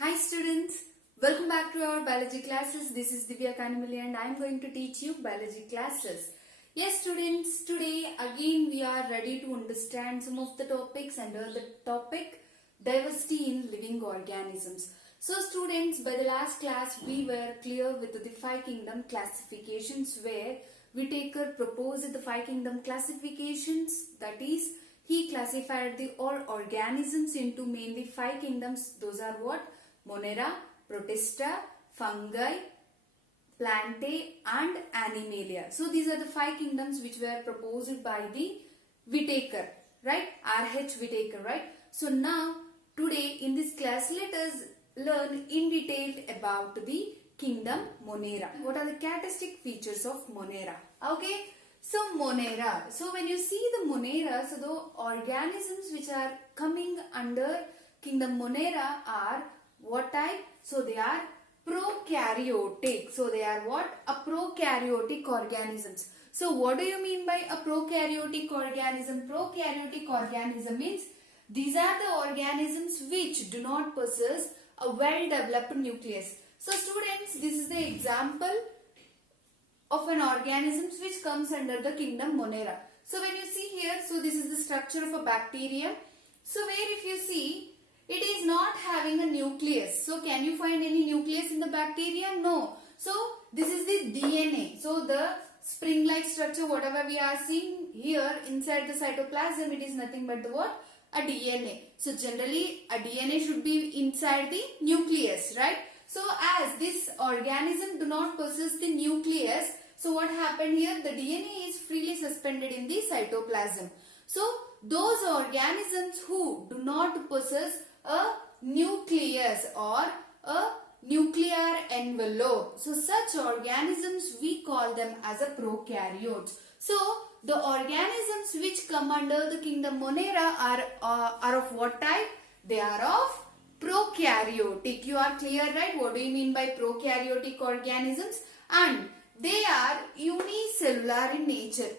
Hi students, welcome back to our biology classes. This is Divya Kanimilli and I am going to teach you biology classes. Yes students, today again we are ready to understand some of the topics under the topic diversity in living organisms. So students, by the last class we were clear with the five kingdom classifications where Whitaker proposed the five kingdom classifications, that is he classified the all organisms into mainly five kingdoms. Those are what? Monera, Protista, Fungi, Plantae and Animalia. So these are the five kingdoms which were proposed by the Whitaker, right? R.H. Whitaker, right? So now today in this class let us learn in detail about the kingdom Monera. What are the characteristic features of Monera? Okay. So Monera. So when you see the Monera, so the organisms which are coming under kingdom Monera are what type? So they are prokaryotic. So they are what? A prokaryotic organisms. So what do you mean by a prokaryotic organism? Prokaryotic organism means these are the organisms which do not possess a well-developed nucleus. So students, this is the example of an organism which comes under the kingdom Monera. So when you see here, so this is the structure of a bacteria. So where if you see, it is not having a nucleus. So can you find any nucleus in the bacteria? No. So this is the DNA. So the spring-like structure, whatever we are seeing here inside the cytoplasm, it is nothing but the what? A DNA. So generally a DNA should be inside the nucleus, right? So as this organism do not possess the nucleus, so what happened here? The DNA is freely suspended in the cytoplasm. So those organisms who do not possess a nucleus or a nuclear envelope, so such organisms we call them as a prokaryotes. So the organisms which come under the kingdom Monera are of what type? They are of prokaryotic. You are clear, right? What do you mean by prokaryotic organisms? And they are unicellular in nature.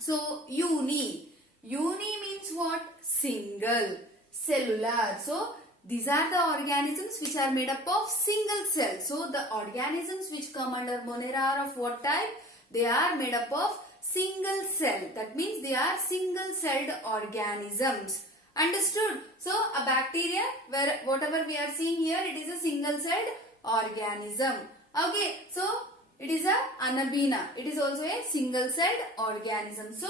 So uni means what? Single. Cellular. So these are the organisms which are made up of single cell. So the organisms which come under Monera are of what type? They are made up of single cell. That means they are single celled organisms. Understood? So a bacteria, where whatever we are seeing here, it is a single celled organism. Okay, so it is a Anabina. It is also a single celled organism. So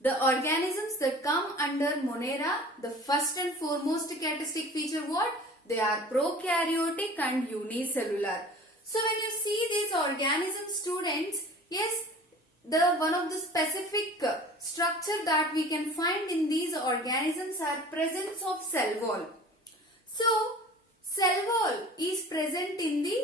the organisms that come under Monera, the first and foremost characteristic feature what? They are prokaryotic and unicellular. So when you see these organisms, students, yes, the one of the specific structure that we can find in these organisms are presence of cell wall. So cell wall is present in the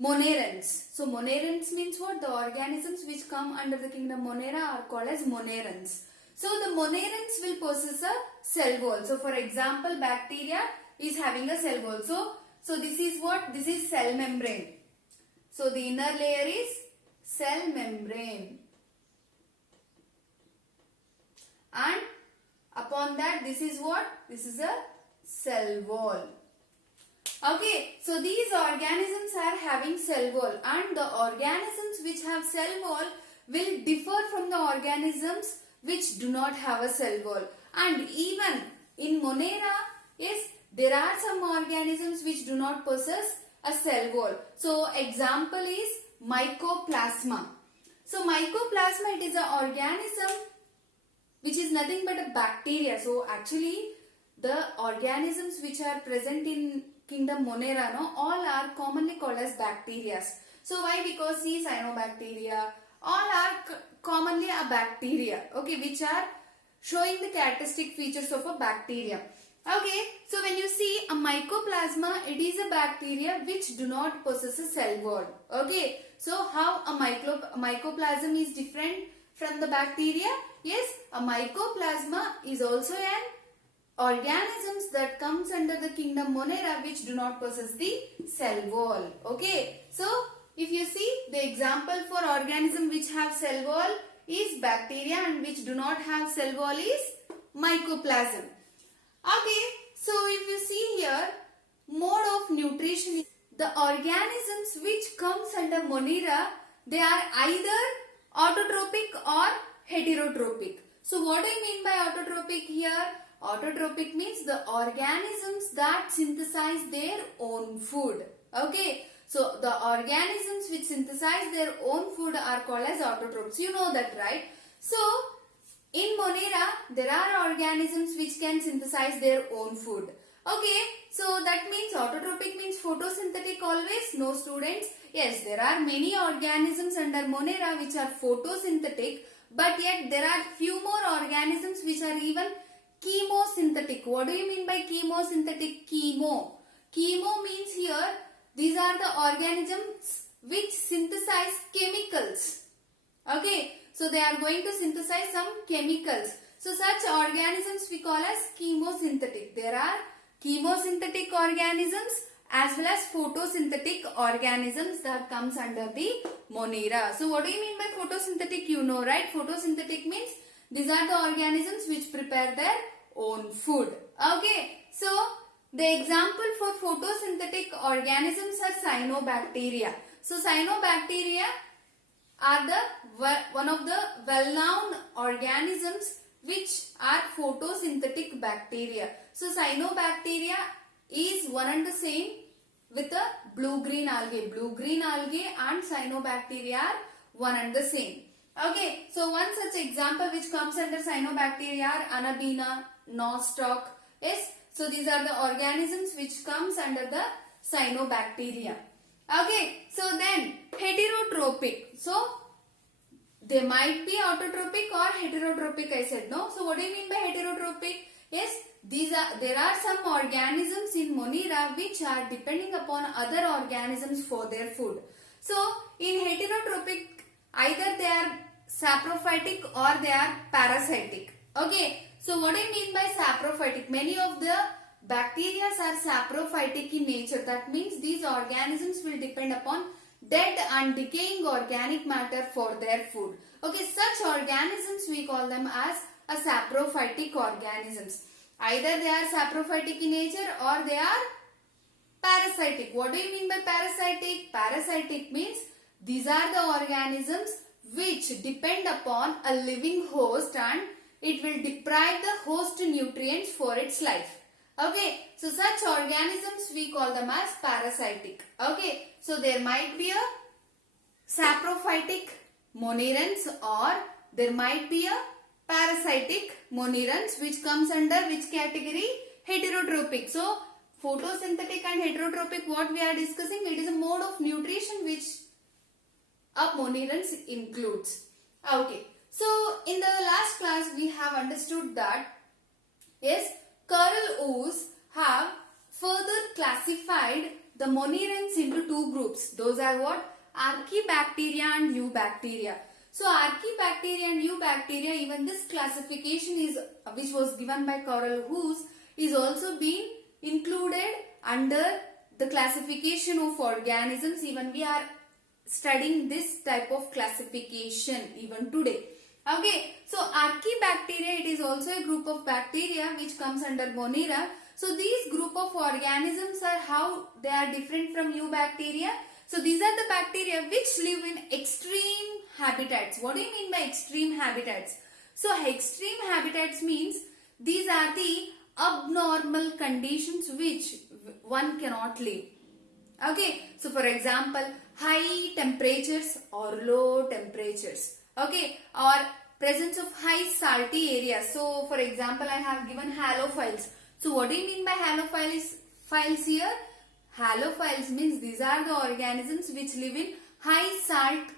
Monerans. So Monerans means what? The organisms which come under the kingdom Monera are called as Monerans. So the Monerans will possess a cell wall. So for example, bacteria is having a cell wall. So this is what? This is cell membrane. So the inner layer is cell membrane. And upon that, this is what? This is a cell wall. Okay, so these organisms are having cell wall, and the organisms which have cell wall will differ from the organisms which do not have a cell wall. And even in Monera, yes, there are some organisms which do not possess a cell wall. So example is Mycoplasma. So Mycoplasma, it is an organism which is nothing but a bacteria. So actually the organisms which are present in kingdom Monera, no, all are commonly called as bacteria. So why? Because see, cyanobacteria, all are commonly a bacteria, okay, which are showing the characteristic features of a bacteria. Okay, so when you see a Mycoplasma, it is a bacteria which do not possess a cell wall. Okay, so how a mycoplasm is different from the bacteria? Yes, a Mycoplasma is also an organisms that comes under the kingdom Monera which do not possess the cell wall. Okay, so if you see the example for organism which have cell wall is bacteria and which do not have cell wall is Mycoplasm. Okay, so if you see here, the organisms which comes under Monera, they are either autotrophic or heterotrophic. So what do you mean by autotrophic here? Autotrophic means the organisms that synthesize their own food. Okay. So the organisms which synthesize their own food are called as autotrophs. You know that, right? So in Monera, there are organisms which can synthesize their own food. Okay, so that means autotrophic means photosynthetic always? No, students. Yes, there are many organisms under Monera which are photosynthetic, but yet there are few more organisms which are even chemosynthetic. What do you mean by chemosynthetic? Chemo means here, these are the organisms which synthesize chemicals. Okay, so they are going to synthesize some chemicals. So such organisms we call as chemosynthetic. There are chemosynthetic organisms as well as photosynthetic organisms that comes under the Monera. So what do you mean by photosynthetic? You know, right? Photosynthetic means these are the organisms which prepare their own food. Okay, so the example for photosynthetic organisms are cyanobacteria. So cyanobacteria are one of the well-known organisms which are photosynthetic bacteria. So cyanobacteria is one and the same with the blue-green algae. Blue-green algae and cyanobacteria are one and the same. Okay, so one such example which comes under cyanobacteria are Anabina, nostoc. Yes, so these are the organisms which comes under the cyanobacteria. Okay, so then heterotrophic. So they might be autotrophic or heterotrophic, I said, no? So what do you mean by heterotrophic? Yes, there are some organisms in Monera which are depending upon other organisms for their food. So in heterotrophic, either they are saprophytic or they are parasitic. Okay, so what do you mean by saprophytic? Many of the bacteria are saprophytic in nature. That means these organisms will depend upon dead and decaying organic matter for their food. Okay, such organisms we call them as a saprophytic organisms. Either they are saprophytic in nature or they are parasitic. What do you mean by parasitic? Parasitic means these are the organisms which depend upon a living host and it will deprive the host nutrients for its life. Okay, so such organisms we call them as parasitic. Okay, so there might be a saprophytic Monerans or there might be a parasitic Monerans which comes under which category? Heterotrophic. So photosynthetic and heterotrophic, what we are discussing, it is a mode of nutrition which a Monerans includes. Okay, so in the last class we have understood that yes, Carl Oz have further classified the Monerans into two groups. Those are what? Archaebacteria and eubacteria. So archaebacteria and eubacteria, even this classification is which was given by Carl Oz is also being included under the classification of organisms. Even we are studying this type of classification even today. Okay, so archaebacteria, it is also a group of bacteria which comes under Monera. So these group of organisms are how they are different from eubacteria. So these are the bacteria which live in extreme habitats. What do you mean by extreme habitats? So extreme habitats means these are the abnormal conditions which one cannot live. Okay, so for example, high temperatures or low temperatures. Okay, or presence of high salty areas. So for example, I have given halophiles. So what do you mean by halophiles here? Halophiles means these are the organisms which live in high salt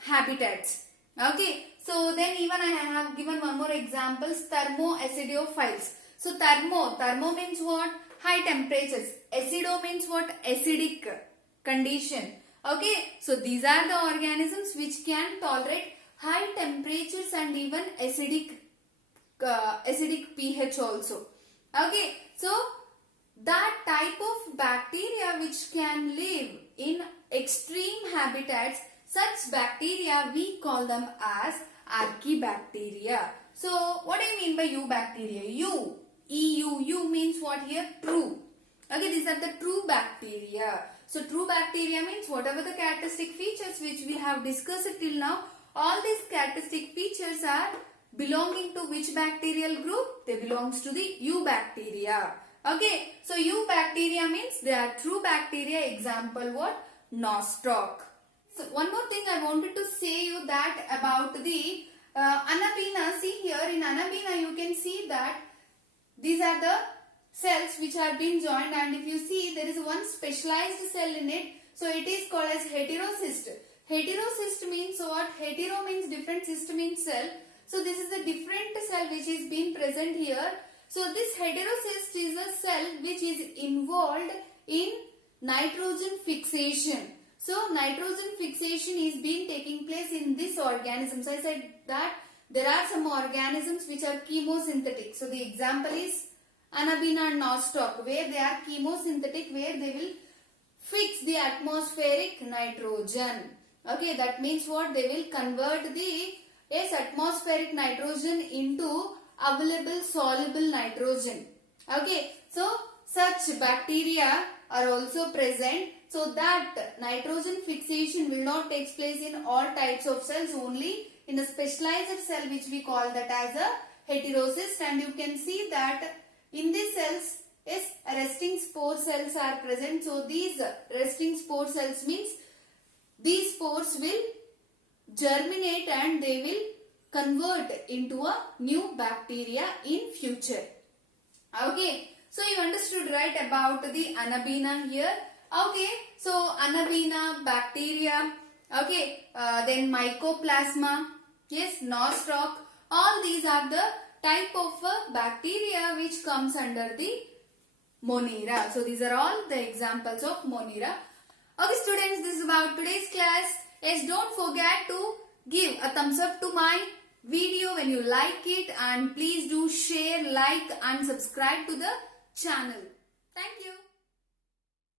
habitats. Okay, so then even I have given one more example, thermoacidophiles. So thermo means what? High temperatures. Acido means what? Acidic condition. Okay, so these are the organisms which can tolerate high temperatures and even acidic pH also. Okay, so that type of bacteria which can live in extreme habitats, such bacteria we call them as archaebacteria. So what do you mean by eubacteria? U means what here? True. Okay, these are the true bacteria. So true bacteria means whatever the characteristic features which we have discussed till now, all these characteristic features are belonging to which bacterial group? They belongs to the eubacteria. Okay, so eubacteria means they are true bacteria. Example what? Nostoc. So one more thing I wanted to say you that about the Anabina. See here in Anabina you can see that these are the cells which are being joined, and if you see there is one specialized cell in it, so it is called as heterocyst. Heterocyst means what? Hetero means different, cyst means cell. So this is a different cell which is being present here. So this heterocyst is a cell which is involved in nitrogen fixation. So nitrogen fixation is being taking place in this organism. So I said that there are some organisms which are chemosynthetic. So the example is Anabina and Nostoc, where they are chemosynthetic, where they will fix the atmospheric nitrogen. Okay, that means what? They will convert the atmospheric nitrogen into available soluble nitrogen. Okay, so such bacteria are also present, so that nitrogen fixation will not take place in all types of cells, only in a specialized cell which we call that as a heterocyst. And you can see that in these cells, resting spore cells are present. So these resting spore cells means these spores will germinate and they will convert into a new bacteria in future. Okay, so you understood right about the Anabina here. Okay, so Anabina, bacteria, okay, then Mycoplasma, yes, Nostoc, all these are the type of bacteria which comes under the Monera. So these are all the examples of Monera. Okay students, this is about today's class. Yes, don't forget to give a thumbs up to my video when you like it, and please do share, like and subscribe to the channel. Thank you.